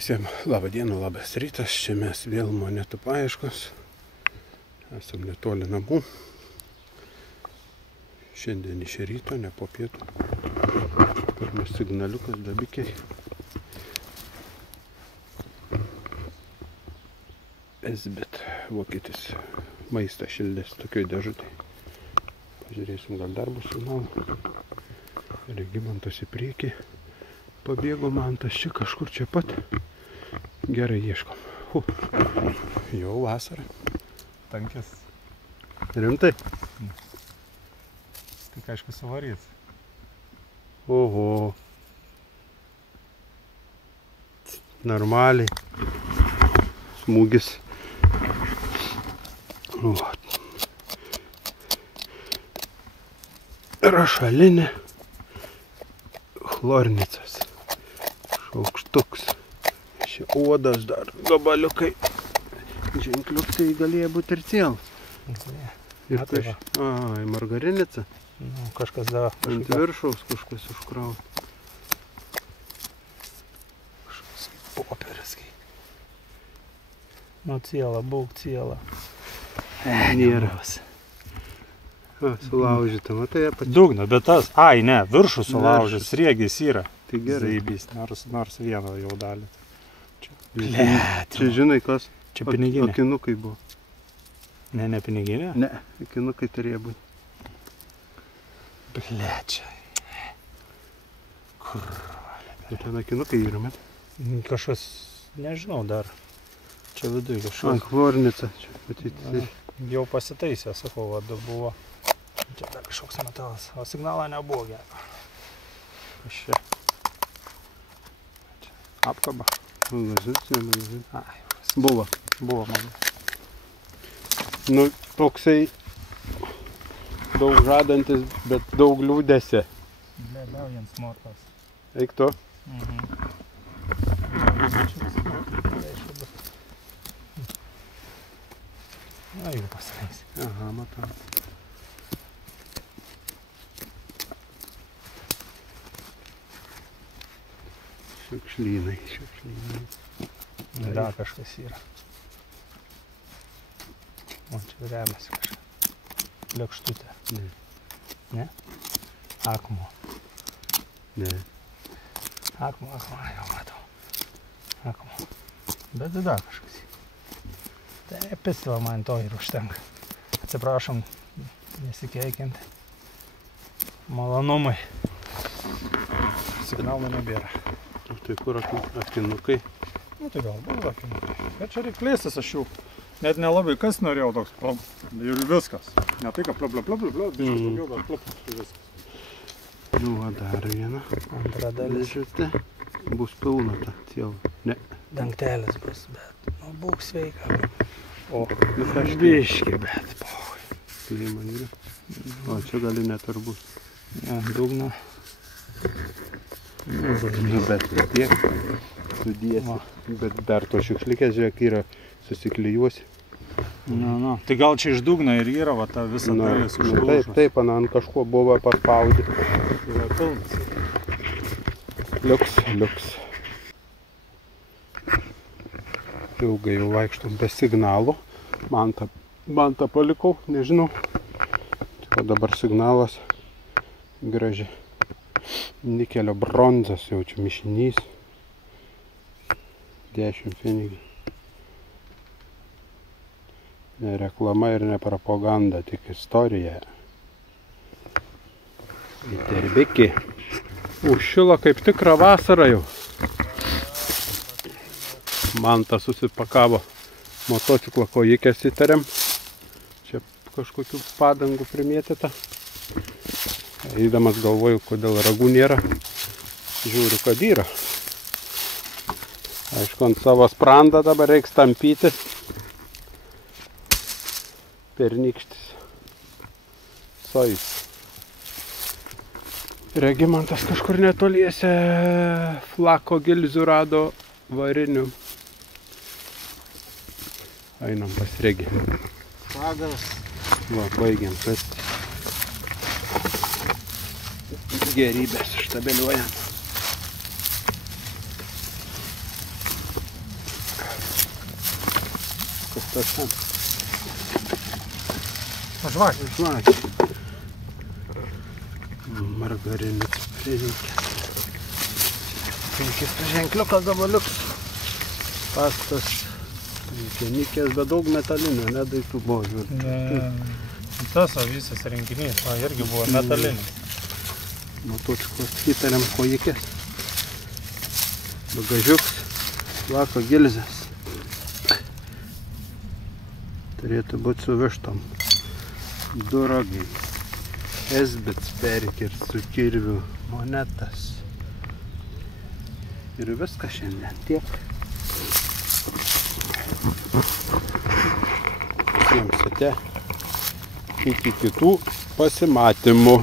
Visiems labą dieną, labas rytas, čia mes vėl monetų paieškos. Esam netoli namų. Šiandien iš ryto, ne po pietų. Pirmas signaliukas, dabikiai. Esbet vokietis maistą šildės tokioj dėžutėj. Pažiūrėsim, gal dar bus signalų. Regimantas į priekį. Pabėgo Mantas čia kažkur čia pat. Gerai ieškom. Jau vasara. Tankis. Rimtai? Tik aišku suvarys. Oho. Normaliai. Smūgis. Rašalinė. Chlornicas. Šaukštuks. Šia uodas dar gabaliukai. Ženkliukai galėjo būti ir ciel. Ir ai, margarinica. Nu, kažkas dar. Ant viršaus kažkas užkrau. Kažkas popieris. Nu, ciela, būk ciela. Nėra. Sulaužyta, matai apačią. Dugno, bet tas, ai ne, viršų sulaužys, sriegis yra. Tai gerai. Zaibys, nors vieną jau dalį. Čia žinai kas? Čia piniginė. Akinukai buvo. Ne piniginė? Ne, akinukai turėjo būti. Blečia. Kur? Ten akinukai yra, met? Kažkas, nežinau dar. Čia viduje kažkas. Chlornica. Čia matyti. Jau pasitaisė, sakau, vada buvo. Čia dar kažkoks metalas, o signalą nebuvo gerą. Kas čia? Apkaba. Magazin. Ai, Buvo. buvo mano. Nu, toksai daug žadantis, bet daug liūdėsi. Liaujant smortas. Eik tu. Na, jau pasveiksi. Aha, matau. Šiukšlynai. Dar kažkas yra. O, čia remiasi kažkas. Lėkštutė. Ne. Ne? Akmuo. Ne. Akmuo, jau matau. Akmuo. Bet dar kažkas yra. Tai pistilo man to ir užtenka. Atsiprašom, nesikeikiant. Malonumai. Signalų nebėra. Tai kur akinukai? Nu tai gal buvo akinukai. Bet čia reikia plėstis, aš jau net nelabai kas norėjau toks ir viskas. Ne tai, kad biškas daugiau, bet viskas. Nu, va dar viena. Antra dalis. Žute. Bus pilna ta ciela. Ne. Dangtelis bus, bet nu būk sveika. O, Biški, bet pohui. Klima yra. O, čia gali net ar bus. Ne, dugno. Nu, bet tiek sudėsi. Bet dar to šiukšlikės, žiūrėk, yra susiklijuosi. Nu. Tai gal čia iš dugno ir yra va ta visa dalis užlūžus. Taip, ant kažko buvo paspaudė. Yra pilnas. Liuks. Ilgai jau vaikštom be signalų. Mantą palikau, nežinau. O dabar signalas graži. Nikelio bronzas jau čia mišinys. 10 pfenigų. Ne reklama ir ne propaganda, tik istorija. Įterbikį. Užšilo kaip tikra vasara jau. Mantas susipakavo motociklą, kojikės įtariam. Čia kažkokių padangų primėtyta. Eidamas galvoju, kodėl ragų nėra. Žiūriu, kad yra. Aišku, ant savo sprandą dabar reiks tampyti. Pernykštis. Sojus. Regimantas kažkur netoliese flako gilzių rado varinių. Einam pas Regį. Pagalas. Va, baigiam kasti. Gerybės štabeliuojam. tas ten. Žvakė. Žvakė. Margarinės prireikia. 5 ženkliuką gabaliuks. Pastas. Kenikės, bet daug metalinio, nedaiktų buvo. Ne. Tas visas renginys, irgi buvo metalinis. Matučkos įtariam kojikės. Bagažiuks. Lako gilzės. Turėtų būti su vištom. 2 ragai. Esbits perkir su kirviu monetas. Ir viskas šiandien tiek. Visiems ate. Iki kitų pasimatymų.